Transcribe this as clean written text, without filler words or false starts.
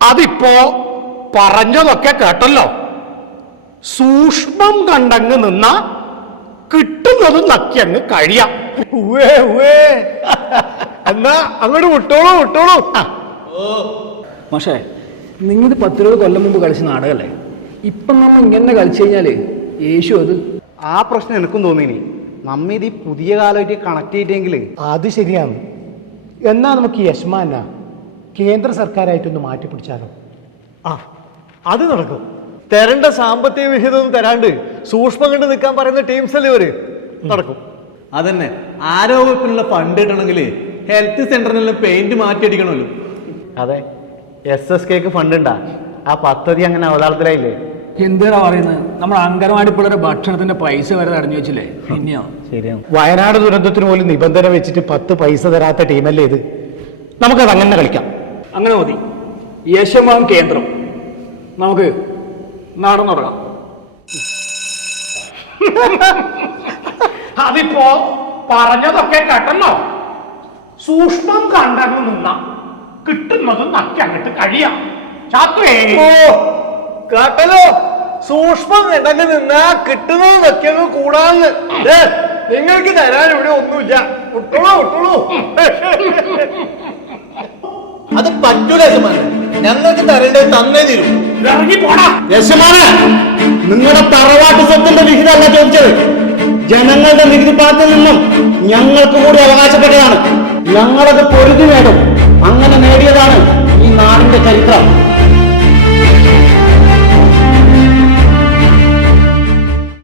അതിപ്പോ പറഞ്ഞതൊക്കെ കേട്ടല്ലോ. സൂക്ഷ്മം കണ്ടങ്ങ് നിന്ന കിട്ടുന്നത് നക്കിയങ്ങ് കഴിയാം. എന്നാ അങ്ങോട്ട് വിട്ടോളൂ. പക്ഷേ നിങ്ങൾ 10-20 കൊല്ലം മുമ്പ് കളിച്ച നാടകല്ലേ, ഇപ്പം നമ്മൾ ഇങ്ങനെ കളിച്ചു കഴിഞ്ഞാല് യേശു അത് ആ പ്രശ്നം എനിക്കും തോന്നിനി. നമ്മ ഇത് ഈ പുതിയ കാലമായിട്ട് കണക്ട് ചെയ്തിട്ടെങ്കിൽ അത് ശരിയാണ്. എന്നാ നമുക്ക് യശ്മാന കേന്ദ്ര സർക്കാരായിട്ടൊന്ന് മാറ്റിപ്പിടിച്ചാലോ? അത് നടക്കും. തരേണ്ട സാമ്പത്തിക വിഹിതം തരാണ്ട് സൂക്ഷ്മം കണ്ട് നിൽക്കാൻ പറയുന്ന ടീംസ് അല്ലേ ഇവര്. നടക്കും. അതന്നെ, ആരോഗ്യത്തിനുള്ള ഫണ്ട് കിട്ടണമെങ്കിൽ ഹെൽത്ത് സെന്ററിനുള്ള പെയിന്റ് മാറ്റിയടിക്കണമല്ലോ. അതെ, SSKക്ക് ഫണ്ട് ഉണ്ടാ. ആ പദ്ധതി അങ്ങനെ അവതാളത്തിലായില്ലേ? എന്താ പറയുന്നത്, നമ്മുടെ അങ്കനവാടി പിള്ളേരുടെ ഭക്ഷണത്തിന്റെ പൈസ വരെ തടഞ്ഞു വെച്ചില്ലേ. പിന്നെയോ ശരിയാണ്. വയനാട് ദുരന്തത്തിന് പോലും നിബന്ധന വെച്ചിട്ട് 10 പൈസ തരാത്ത ടീമല്ലേ ഇത്. നമുക്കത് അങ്ങനെ കളിക്കാം. അങ്ങനെ മതി. യശമാം കേന്ദ്രം നമുക്ക് നാടൻ തുടങ്ങാം. അതിപ്പോ പറഞ്ഞതൊക്കെ കേട്ടല്ലോ. സൂക്ഷ്മം കണ്ടങ്ങ് നിന്ന കിട്ടുന്നത് നക്കി അങ്ങോട്ട് കഴിയാം. ചാത്തുവേ, കേട്ടല്ലോ, സൂക്ഷ്മം കണ്ടങ്ങ് നിന്നാ കിട്ടുന്നത് നക്കിയങ്ങ് കൂടാന്ന്. നിങ്ങൾക്ക് തരാൻ ഇവിടെ ഒന്നുമില്ല. വിട്ടോളൂ. അത് പറ്റൂല യജമാനെ, ഞങ്ങൾക്ക് തരേണ്ടത് തന്നേ തീരും. ഇറങ്ങി പോടാ. യജമാനെ, നിങ്ങളുടെ തറവാട്ട് സ്വത്തിന്റെ വിഹിതമല്ല ചോദിച്ചത്. ജനങ്ങളുടെ നികുതി പണത്തിൽ നിന്നും ഞങ്ങൾക്ക് കൂടി അവകാശപ്പെട്ടതാണ്. ഞങ്ങളത് പൊരുതി നേടും. അങ്ങനെ നേടിയതാണ് ഈ നാടിന്റെ ചരിത്രം.